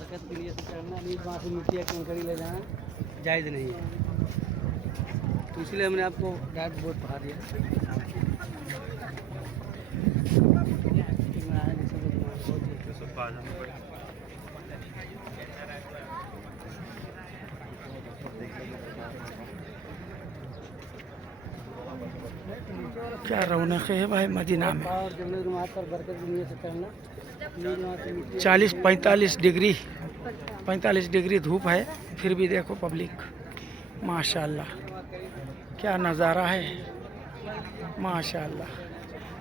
बरकत के लिए चढ़ना नहीं, वहाँ से मिट्टी या कंकड़ी ले जाना जायज़ नहीं है, तो इसलिए हमने आपको डायरेक्ट बोर्ड पढ़ा दिया। क्या रौनक है भाई मदीना में। और जंगल रुमात पर बरकत की नीयत से चढ़ना, नीचे वहाँ से मिट्टी 40-45 डिग्री धूप है, फिर भी देखो पब्लिक, माशाल्लाह क्या नज़ारा है, माशाल्लाह।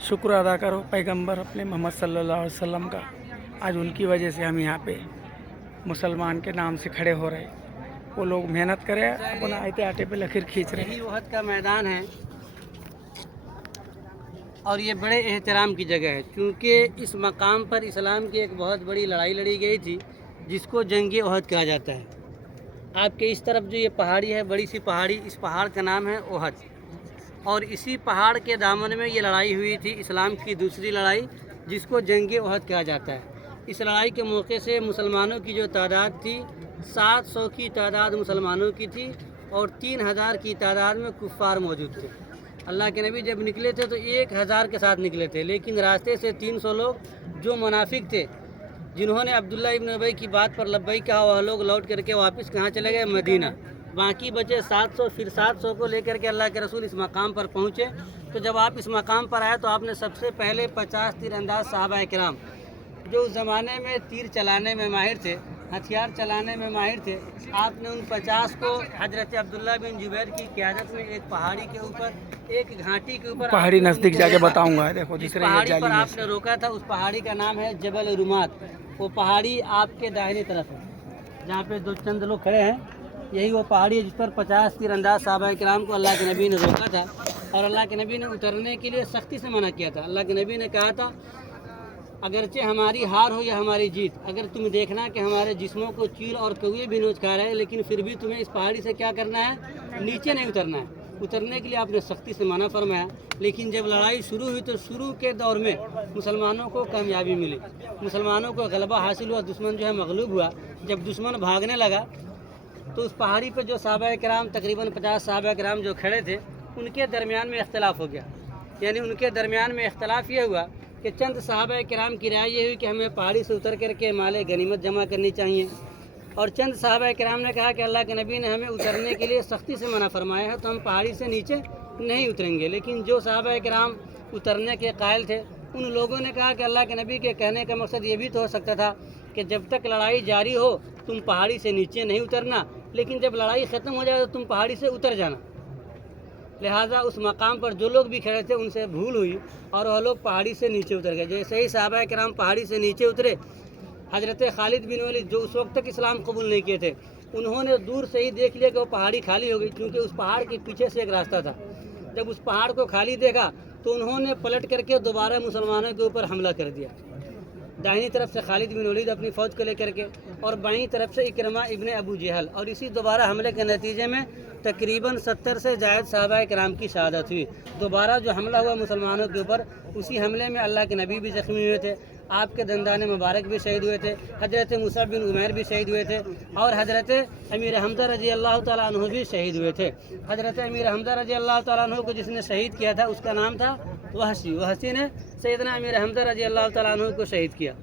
शुक्र अदा करो पैगंबर अपने मोहम्मद सल्लल्लाहु अलैहि वसल्लम का, आज उनकी वजह से हम यहाँ पे मुसलमान के नाम से खड़े हो रहे। वो लोग मेहनत करे, अपना आते आटे पे लकीर खींच रहे। यही ओहद का मैदान है और ये बड़े एहतराम की जगह है, क्योंकि इस मकाम पर इस्लाम की एक बहुत बड़ी लड़ाई लड़ी गई थी, जिसको जंग ओहद कहा जाता है। आपके इस तरफ जो ये पहाड़ी है, बड़ी सी पहाड़ी, इस पहाड़ का नाम है ओहद, और इसी पहाड़ के दामन में ये लड़ाई हुई थी, इस्लाम की दूसरी लड़ाई, जिसको जंग ओहद कहा जाता है। इस लड़ाई के मौके से मुसलमानों की जो तादाद थी, 700 की तादाद मुसलमानों की थी और 3000 की तादाद में कुफ़ार मौजूद थे। अल्लाह के नबी जब निकले थे तो 1000 के साथ निकले थे, लेकिन रास्ते से 300 लोग जो मुनाफिक थे, जिन्होंने अब्दुल्ला इब्न उबई की बात पर लब्बैक कहा, वह लोग लौट करके वापस कहाँ चले गए? मदीना। बाकी बचे 700, फिर 700 को लेकर के अल्लाह के रसूल इस मकाम पर पहुँचे। तो जब आप इस मकाम पर आए तो आपने सबसे पहले 50 तीरंदाज सहाबा किराम, जो उस ज़माने में तीर चलाने में माहिर थे, हथियार चलाने में माहिर थे, आपने उन 50 को हजरत अब्दुल्ला बिन जुबैर की क़यादत में एक पहाड़ी के ऊपर, एक घाटी के ऊपर, पहाड़ी नज़दीक जाके बताऊंगा, देखो जिस दूसरे पहाड़ी पर आपने रोका था, उस पहाड़ी का नाम है जबल रुमात। वो पहाड़ी आपके दाहिनी तरफ है, जहाँ पे दो चंद लोग खड़े हैं, यही वो पहाड़ी है जिस पर 50 तीरंदाज सहाबा किराम को अल्लाह के नबी ने रोका था, और अल्लाह के नबी ने उतरने के लिए सख्ती से मना किया था। अल्लाह के नबी ने कहा था, अगरचे हमारी हार हो या हमारी जीत, अगर तुम देखना कि हमारे जिस्मों को चील और कौवे भी नोच खा रहे हैं, लेकिन फिर भी तुम्हें इस पहाड़ी से क्या करना है? नीचे नहीं उतरना है। उतरने के लिए आपने सख्ती से मना फरमाया। लेकिन जब लड़ाई शुरू हुई तो शुरू के दौर में मुसलमानों को कामयाबी मिली, मुसलमानों को गलबा हासिल हुआ, दुश्मन जो है मगलूब हुआ। जब दुश्मन भागने लगा तो उस पहाड़ी पर जो सहाबा किराम, तकरीबन 50 सहाबा किराम जो खड़े थे, उनके दरमियान में इख्तलाफ हो गया। यानी उनके दरमियान में इख्तलाफ ये हुआ कि चंद सहाबा किराम की राय ये हुई कि हमें पहाड़ी से उतर करके माले गनीमत जमा करनी चाहिए, और चंद सहाबा किराम ने कहा कि अल्लाह के नबी ने हमें उतरने के लिए सख्ती से मना फरमाया है, तो हम पहाड़ी से नीचे नहीं उतरेंगे। लेकिन जो सहाबा किराम उतरने के कायल थे, उन लोगों ने कहा कि अल्लाह के नबी के कहने का मकसद ये भी तो हो सकता था कि जब तक लड़ाई जारी हो तुम पहाड़ी से नीचे नहीं उतरना, लेकिन जब लड़ाई ख़त्म हो जाए तो तुम पहाड़ी से उतर जाना। लिहाजा उस मकाम पर जो लोग भी खड़े थे उनसे भूल हुई और वह लोग पहाड़ी से नीचे उतर गए। जैसे ही सहाबा किराम पहाड़ी से नीचे उतरे, हज़रत खालिद बिन वलीद जो उस वक्त तक इस्लाम कबूल नहीं किए थे, उन्होंने दूर से ही देख लिया कि वो पहाड़ी खाली हो गई, क्योंकि उस पहाड़ के पीछे से एक रास्ता था। जब उस पहाड़ को खाली देखा तो उन्होंने पलट करके दोबारा मुसलमानों के ऊपर हमला कर दिया। दाहिनी तरफ से खालिद बिन वलीद अपनी फ़ौज को लेकर के, और बाईं तरफ से इकरमा इब्ने अबू जहल, और इसी दोबारा हमले के नतीजे में तकरीबन 70 से ज़ायद सहाबा किराम की शहादत हुई। दोबारा जो हमला हुआ मुसलमानों के ऊपर, उसी हमले में अल्लाह के नबी भी ज़ख्मी हुए थे, आपके दंदान मुबारक भी शहीद हुए थे, हज़रत मुसा बिन उमैर भी शहीद हुए थे, और हज़रत अमीर हमज़ा रज़ी अल्लाह तआला अन्हु भी शहीद हुए थे। हज़रत अमीर हमज़ा रज़ी अल्लाह तआला अन्हु को जिसने शहीद किया था उसका नाम था वहशी। वहशी ने सैयदना अमीर हमज़ा रज़ी अल्लाह तआला अन्हु को शहीद किया।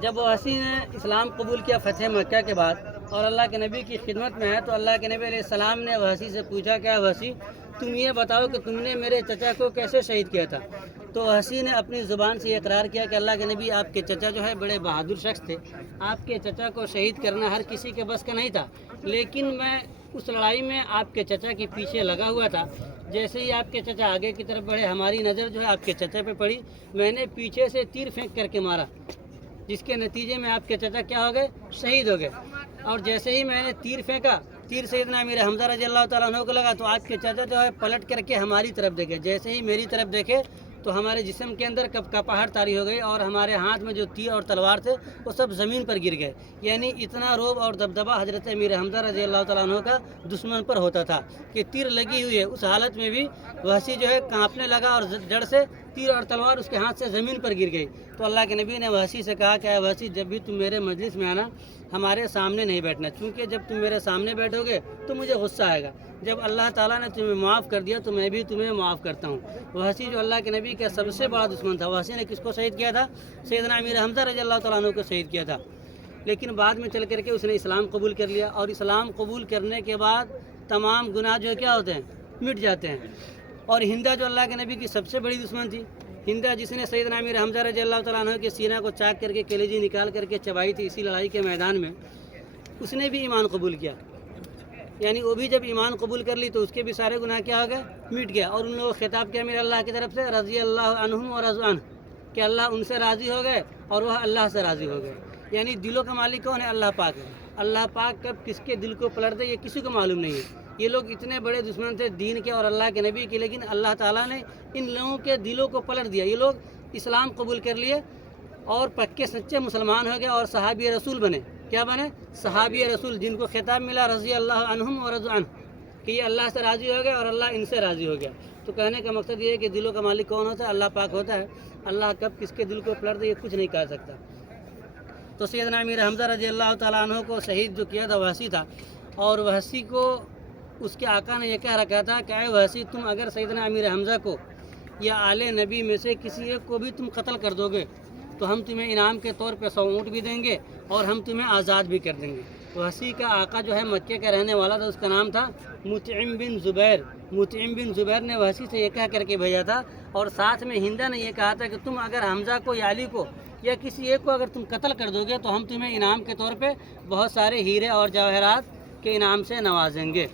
जब वहशी ने इस्लाम कबूल किया फ़तह मक्का के बाद और अल्लाह के नबी की खिदमत में है, तो अल्लाह के नबी अलैहिस्सलाम ने वहशी से पूछा, क्या वहशी तुम ये बताओ कि तुमने मेरे चचा को कैसे शहीद किया था? तो वहशी ने अपनी ज़ुबान से इकरार किया कि अल्लाह के नबी, आपके चचा जो है बड़े बहादुर शख्स थे, आपके चचा को शहीद करना हर किसी के बस का नहीं था, लेकिन मैं उस लड़ाई में आपके चचा के पीछे लगा हुआ था। जैसे ही आपके चचा आगे की तरफ बढ़े, हमारी नज़र जो है आपके चचा पे पड़ी, मैंने पीछे से तीर फेंक करके मारा, जिसके नतीजे में आपके चचा क्या हो गए? शहीद हो गए। और जैसे ही मैंने तीर फेंका, तीर सैयदना अमीर हमज़ा रज़ी अल्लाह तआला अन्हु को लगा, तो आपके चाचा जो है पलट करके हमारी तरफ देखे। जैसे ही मेरी तरफ देखे तो हमारे जिस्म के अंदर कपाहट तारी हो गई, और हमारे हाथ में जो तीर और तलवार थे वो सब ज़मीन पर गिर गए। यानी इतना रोब और दबदबा हज़रत अमीर हमज़ा रज़ी अल्लाह तआला अन्हु का दुश्मन पर होता था कि तीर लगी हुई है, उस हालत में भी वहशी जो है काँपने लगा और जड़ से تیر اور تلوار اس کے ہاتھ سے زمین پر گر گئی. تو اللہ کے نبی نے وحشی سے کہا کہ اے وحشی جب بھی تم میرے مجلس میں آنا ہمارے سامنے نہیں بیٹھنا، چونکہ جب تم میرے سامنے بیٹھو گے تو مجھے غصہ آئے گا. جب اللہ تعالیٰ نے تمہیں معاف کر دیا تو میں بھی تمہیں معاف کرتا ہوں. وحشی جو اللہ کے نبی کا سب سے بڑا دشمن تھا. وحشی نے کس کو شہید کیا تھا؟ سیدنا امیر حمزہ رضی اللہ تعالیٰ عنہ کو شہید کیا تھا. لیکن بعد میں چل کر کے اس نے اسلام قبول کر لیا، اور اسلام قبول کرنے کے بعد تمام گناہ جو ہے کیا ہوتے ہیں؟ مٹ جاتے ہیں. اور ہندا جو اللہ کے نبی کی سب سے بڑی دشمن تھی، ہندا جس نے سیدنا امیر حمزہ رضی اللہ تعالیٰ عنہ کے سینہ کو چاک کر کے کلیجی نکال کر کے چبائی تھی اسی لڑائی کے میدان میں، اس نے بھی ایمان قبول کیا. یعنی وہ بھی جب ایمان قبول کر لی تو اس کے بھی سارے گناہ کیا ہو گئے؟ مٹ گیا. اور ان لوگوں کو خطاب کیا میرے اللہ کی طرف سے رضی اللہ عنہم و رضوا عنہ، کہ اللہ ان سے راضی ہو گئے اور وہ اللہ سے راضی ہو گئے. یعنی دلوں کا مالک کون ہے؟ اللہ پاک ہے. اللہ پاک کب کس کے دل کو پلٹ دے یہ کسی کو معلوم نہیں ہے. یہ لوگ اتنے بڑے دشمن تھے دین کے اور اللہ کے نبی کے، لیکن اللہ تعالیٰ نے ان لوگوں کے دلوں کو پلٹ دیا. یہ لوگ اسلام قبول کر لیے اور پکے سچے مسلمان ہو گئے اور صحابی رسول بنے. کیا بنے؟ صحابی رسول، جن کو خطاب ملا رضی اللہ عنہم و رضوا عنہ، کہ یہ اللہ سے راضی ہو گئے اور اللہ ان سے راضی ہو گیا. تو کہنے کا مقصد یہ ہے کہ دلوں کا مالک کون ہوتا ہے؟ اللہ پاک ہوتا ہے. اللہ کب کس کے دل کو پلٹ دے یہ کچھ نہیں کہہ سکتا. تو سیدنا امیر حمزہ رضی اللہ تعالیٰ عنہ کو شہید جو کیا تھا وحشی تھا، اور وحشی کو اس کے آقا نے یہ کہہ رکھا تھا کہ اے وحشی تم اگر سیدنا امیر حمزہ کو یا آل نبی میں سے کسی ایک کو بھی تم قتل کر دو گے تو ہم تمہیں انعام کے طور پہ 100 اونٹ بھی دیں گے اور ہم تمہیں آزاد بھی کر دیں گے. وحشی کا آقا جو ہے مکے کا رہنے والا تھا، اس کا نام تھا مطعم بن زبیر. مطعم بن زبیر نے وحشی سے یہ کہہ کر کے بھیجا تھا، اور ساتھ میں ہندا نے یہ کہا تھا کہ تم اگر حمزہ کو یا علی کو یا کسی ایک کو اگر تم قتل کر دو گے تو ہم تمہیں انعام کے طور پہ بہت سارے ہیرے اور جواہرات کے انعام سے نوازیں گے.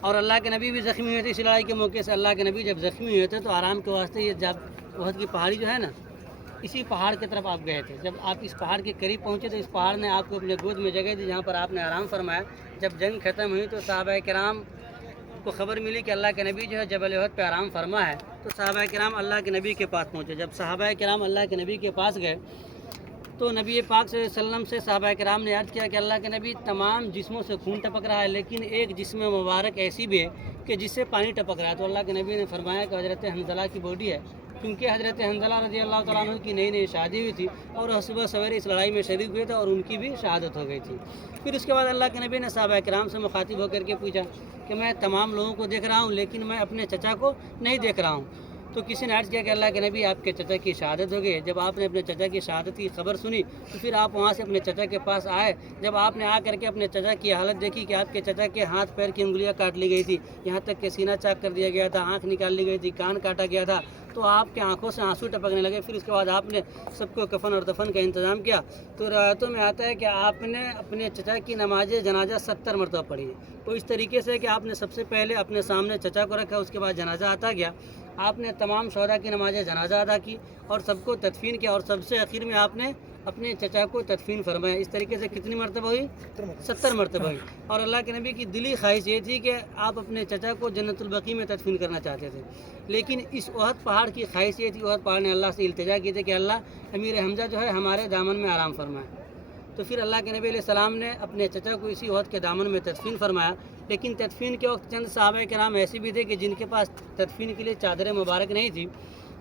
اور اللہ کے نبی بھی زخمی ہوئے تھے اس لڑائی کے موقع سے. اللہ کے نبی جب زخمی ہوئے تھے تو آرام کے واسطے یہ جب احد کی پہاڑی جو ہے نا، اسی پہاڑ کی طرف آپ گئے تھے. جب آپ اس پہاڑ کے قریب پہنچے تو اس پہاڑ نے آپ کو اپنے گود میں جگہ دی جہاں پر آپ نے آرام فرمایا. جب جنگ ختم ہوئی تو صحابہ کرام کو خبر ملی کہ اللہ کے نبی جو ہے جبل احد پہ آرام فرما ہے. تو صحابہ کرام اللہ کے نبی کے پاس پہنچے. جب صحابہ کرام اللہ کے نبی کے پاس گئے تو نبی پاک صلی اللہ علیہ وسلم سے صحابہ کرام نے عرض کیا کہ اللہ کے نبی تمام جسموں سے خون ٹپک رہا ہے، لیکن ایک جسم مبارک ایسی بھی ہے کہ جس سے پانی ٹپک رہا ہے. تو اللہ کے نبی نے فرمایا کہ حضرت حنظلہ کی باڈی ہے، کیونکہ حضرت حنظلہ رضی اللہ تعالیٰ عنہ کی نئی نئی شادی ہوئی تھی اور وہ صبح سویرے اس لڑائی میں شریک ہوئے تھے اور ان کی بھی شہادت ہو گئی تھی. پھر اس کے بعد اللہ کے نبی نے صحابہ کرام سے مخاطب ہو کر کے پوچھا کہ میں تمام لوگوں کو دیکھ رہا ہوں لیکن میں اپنے چچا کو نہیں دیکھ رہا ہوں. تو کسی نے عرض کیا کہ اللہ کے نبی آپ کے چچا کی شہادت ہو گئی. جب آپ نے اپنے چچا کی شہادت کی خبر سنی تو پھر آپ وہاں سے اپنے چچا کے پاس آئے. جب آپ نے آ کر کے اپنے چچا کی حالت دیکھی کہ آپ کے چچا کے ہاتھ پیر کی انگلیاں کاٹ لی گئی تھی، یہاں تک کہ سینہ چاک کر دیا گیا تھا، آنکھ نکال لی گئی تھی، کان کاٹا گیا تھا، تو آپ کے آنکھوں سے آنسو ٹپکنے لگے. پھر اس کے بعد آپ نے سب کو کفن اور دفن کا انتظام کیا. تو روایتوں میں آتا ہے کہ آپ نے اپنے چچا کی نماز جنازہ 70 مرتبہ پڑھی ہے. تو اس طریقے سے کہ آپ نے سب سے پہلے اپنے سامنے چچا کو رکھا، اس کے بعد جنازہ آتا گیا. آپ نے تمام شہداء کی نماز جنازہ ادا کی اور سب کو تدفین کیا، اور سب سے آخر میں آپ نے اپنے چچا کو تدفین فرمایا. اس طریقے سے کتنی مرتبہ ہوئی؟ 70 مرتبہ ہوئی. اور اللہ کے نبی کی دلی خواہش یہ تھی کہ آپ اپنے چچا کو جنت البقیع میں تدفین کرنا چاہتے تھے. لیکن اس احد پہاڑ کی خواہش یہ تھی، احد پہاڑ نے اللہ سے التجا کی تھی کہ اللہ امیر حمزہ جو ہے ہمارے دامن میں آرام فرمائے. تو پھر اللہ کے نبی علیہ السلام نے اپنے چچا کو اسی احد کے دامن میں تدفین فرمایا. لیکن تدفین کے وقت چند صحابہ کرام ایسے بھی تھے کہ جن کے پاس تدفین کے لیے چادر مبارک نہیں تھی.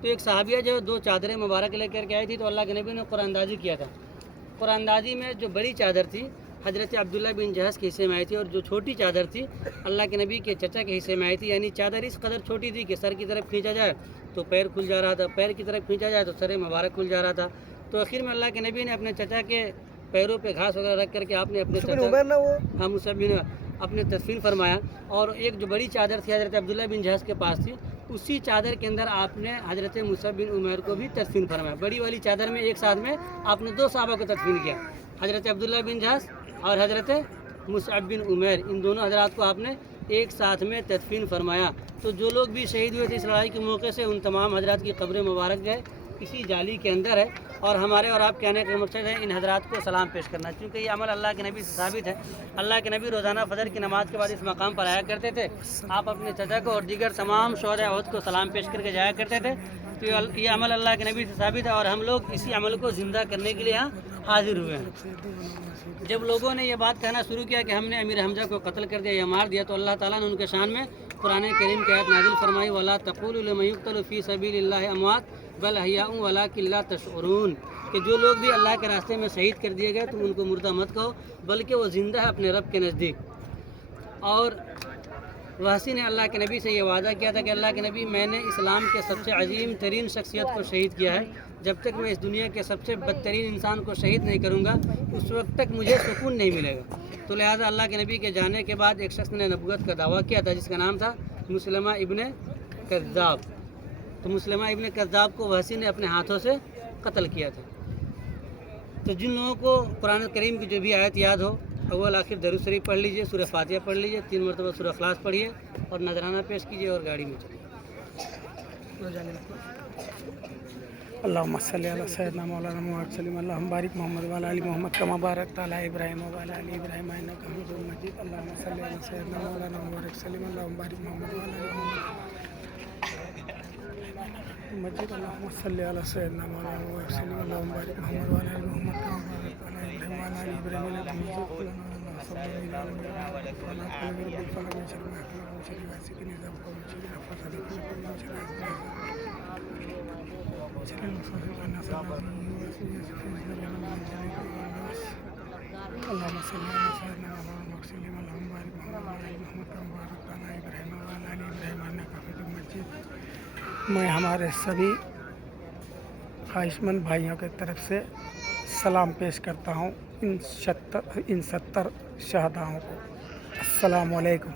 تو ایک صحابیہ جو 2 چادریں مبارک لے کر کے آئی تھی، تو اللہ کے نبی نے قرآن اندازی کیا تھا. قرآن اندازی میں جو بڑی چادر تھی حضرت عبداللہ بن جہش کے حصے میں آئی تھی، اور جو چھوٹی چادر تھی اللہ کے نبی کے چچا کے حصے میں آئی تھی. یعنی چادر اس قدر چھوٹی تھی کہ سر کی طرف کھینچا جائے تو پیر کھل جا رہا تھا، پیر کی طرف کھینچا جائے تو سر مبارک کھل جا رہا تھا. تو آخر میں اللہ کے نبی نے اپنے چچا کے پیروں پہ گھاس وغیرہ رکھ کر کے آپ نے اپنے چچا مصعب بن اپنے تدفین فرمایا. اور ایک جو بڑی چادر تھی حضرت عبداللہ بن جہش کے پاس تھی، اسی چادر کے اندر آپ نے حضرت مصعب بن عمیر کو بھی تدفین فرمایا. بڑی والی چادر میں ایک ساتھ میں آپ نے 2 صحابہ کو تدفین کیا، حضرت عبداللہ بن جہش اور حضرت مصعب بن عمیر. ان دونوں حضرات کو آپ نے ایک ساتھ میں تدفین فرمایا. تو جو لوگ بھی شہید ہوئے تھے اس لڑائی کے موقع سے، ان تمام حضرات کی قبر مبارک گئے اسی جالی کے اندر ہے. اور ہمارے اور آپ کہنے کا مقصد ہے ان حضرات کو سلام پیش کرنا، کیونکہ یہ عمل اللہ کے نبی سے ثابت ہے. اللہ کے نبی روزانہ فجر کی نماز کے بعد اس مقام پر آیا کرتے تھے. آپ اپنے چچا کو اور دیگر تمام شہداء احد کو سلام پیش کر کے جایا کرتے تھے. تو یہ عمل اللہ کے نبی سے ثابت ہے، اور ہم لوگ اسی عمل کو زندہ کرنے کے لیے یہاں हाजिर हुए हैं। जब लोगों ने ये बात कहना शुरू किया कि हमने अमीर हमजा को कत्ल कर दिया या मार दिया, तो अल्लाह ताला ने उनके शान में कुरान करीम की आयत नाजिल फरमाई, वला तक़ूलू लिमन युक़तलू फ़ी सबीलिल्लाहि अमवात बल अहयाउन वलाकिन ला तशऊरून, कि जो लोग भी अल्लाह के रास्ते में शहीद कर दिए गए तुम उनको मुर्दा मत कहो, बल्कि वो ज़िंदा है अपने रब के नज़दीक। और वहसी ने अल्लाह के नबी से ये वादा किया था कि अल्लाह के नबी, मैंने इस्लाम के सबसे अजीम तरीन शख्सियत को शहीद किया है, जब तक मैं इस दुनिया के सबसे बदतरीन इंसान को शहीद नहीं करूँगा उस वक्त तक मुझे सुकून नहीं मिलेगा। तो लिहाजा अल्लाह के नबी के जाने के बाद एक शख्स ने नबूवत का दावा किया था जिसका नाम था मुसलमा इब्ने कज़्ज़ाब। तो मुसलमा इब्ने कज़्ज़ाब को वहसी ने अपने हाथों से कत्ल किया था। तो जिन लोगों को कुरान करीम की जो भी आयत याद हो, अव्वल आखिर दरूद शरीफ पढ़ लीजिए, सूरह फातिहा पढ़ लीजिए, 3 मरतबा सूरह इखलास पढ़िए और नजराना पेश कीजिए और गाड़ी में चलिए। अल्लाहुम्मा सल्ली अला सय्यिदना मौलाना मुहम्मद सल्लल्लाहु अलैहि बारिक मोहम्मद व अला आलि मोहम्मद कमा बारकता अला इब्राहीम व अला आलि इब्राहीम इन्नका हमीदुम मजीद। अल्लाहुम्मा सल्ली अला सय्यिदना मौलाना मुबारक सल्लल्लाहु अलैहि बारिक मोहम्मद व अला आलि मोहम्मद मजीद। अल्लाहुम्मा सल्ली अला सय्यिदना मौलाना मुबारक सल्लल्लाहु अलैहि बारिक मोहम्मद व अला आलि मोहम्मद कमा बारकता अला इब्राहीम व अला आलि इब्राहीम इन्नका हमीदुम मैं हमारे सभी ख्वाहिशमंद भाइयों की तरफ से सलाम पेश करता हूँ इन 70 शहदाओं को। अस्सलामु अलैकुम।